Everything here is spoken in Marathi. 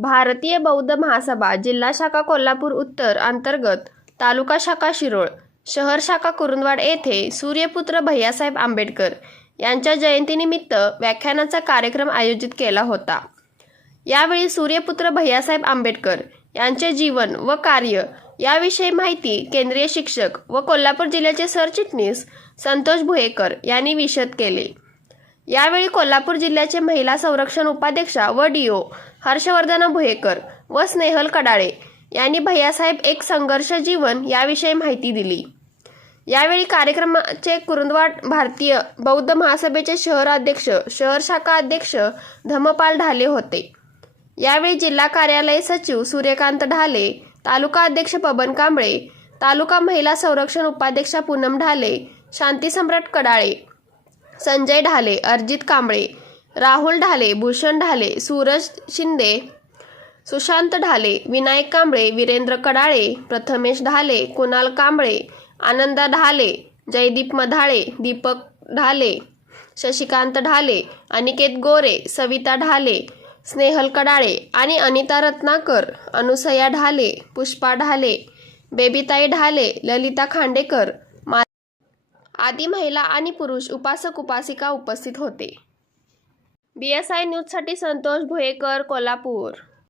भारतीय बौद्ध महासभा जिल्हा शाखा कोल्हापूर उत्तर अंतर्गत तालुका शाखा शिरोळ शहर शाखा कुरुंदवाड येथे सूर्यपुत्र भैयासाहेब आंबेडकर यांच्या जयंतीनिमित्त व्याख्यानाचा कार्यक्रम आयोजित केला होता. यावेळी सूर्यपुत्र भैयासाहेब आंबेडकर यांचे जीवन व कार्य याविषयी माहिती केंद्रीय शिक्षक व कोल्हापूर जिल्ह्याचे सरचिटणीस संतोष भुयेकर यांनी विशद केले. यावेळी कोल्हापूर जिल्ह्याचे महिला संरक्षण उपाध्यक्षा व डीओ हर्षवर्धन भुयेकर व स्नेहल कडाळे यांनी भैयासाहेब एक संघर्ष जीवन याविषयी माहिती दिली. यावेळी कार्यक्रमाचे कुरुंदवाड भारतीय बौद्ध महासभेचे शहर अध्यक्ष शहर शाखा अध्यक्ष धमपाल ढाले होते. यावेळी जिल्हा कार्यालय सचिव सूर्यकांत ढाले तालुका अध्यक्ष पवन कांबळे तालुका महिला संरक्षण उपाध्यक्षा पूनम ढाले शांतीसम्राट कडाळे संजय ढाले अरिजित कांबळे राहुल ढाले भूषण ढाले सूरज शिंदे सुशांत ढाले विनायक कांबळे वीरेंद्र कडाळे प्रथमेश ढाले कुणाल कांबळे आनंदा ढाले जयदीप मधाळे दीपक ढाले शशिकांत ढाले अनिकेत गोरे सविता ढाले स्नेहल कडाळे आणि अनिता रत्नाकर अनुसया ढाले पुष्पा ढाले बेबीताई ढाले ललिता खांडेकर आदी महिला आणि पुरुष उपासक उपासिका उपस्थित होते. बी एस आय न्यूजसाठी संतोष भुयेकर कोल्हापूर.